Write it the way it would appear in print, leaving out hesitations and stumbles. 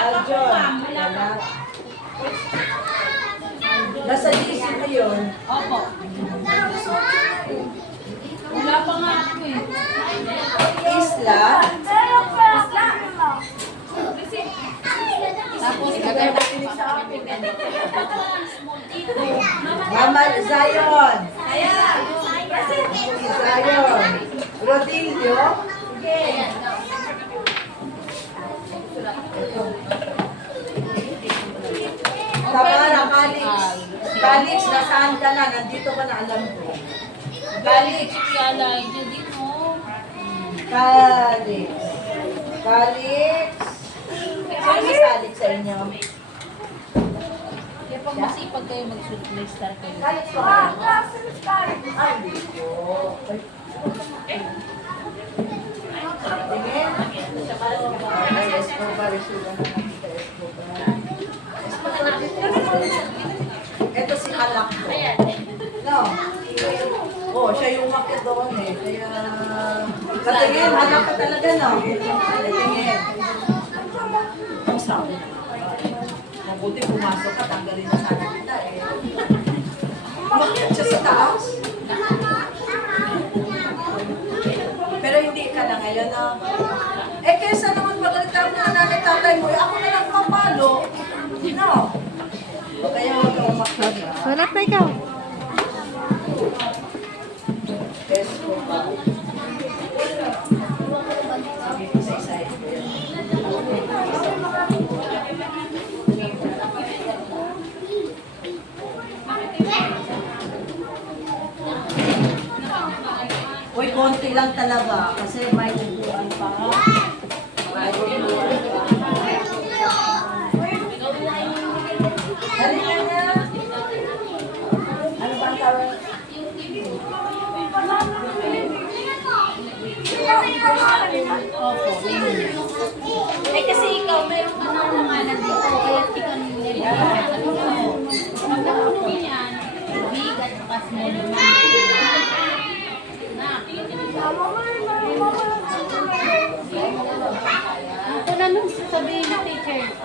Aljon, wala. Nasa isip mo yun? Opo. Wala pa nga ako eh. Isla? Tapos gaganda Mama Zion. Zion. Rodillo. Tamara, Calix. Calix, nasaan ka na? Nandito ka na, alam ko. Calix. Kala nyo din mo. Calix. Calix. Sino may Calix sa inyo? Kaya pag masipag kayo mag-star kayo. Calix pa kayo? Ay, hindi ko. Tingin. Ay, Escobar. Ito si Alak ko. No. Oh, siya yung makit doon eh. Kaya, katingin, Alak ka talaga, no? Katingin. Ang sabi naman. Mabuti pumasok ka, tanggalin na sana kita eh. Makit siya sa taas. Pero hindi ka na ngayon, no? Eh, kesa naman magalit ako na nanay tatay mo, ako na lang papalo. No? Kaya huwag ka umakit. Sulat na ikaw. Pesto pa. Sige, isa-isahin ko yan. Uy, konti lang talaga kasi may upuan pa. May upuan pa. Dali lang na. Ano ba ang tawag? Opo. Eh kasi ikaw, meron ka na pangalan dito. Kaya ikaw nililipat. Pag nakuno yan, big at saka small naman. Ito na nung sabihin ni teacher.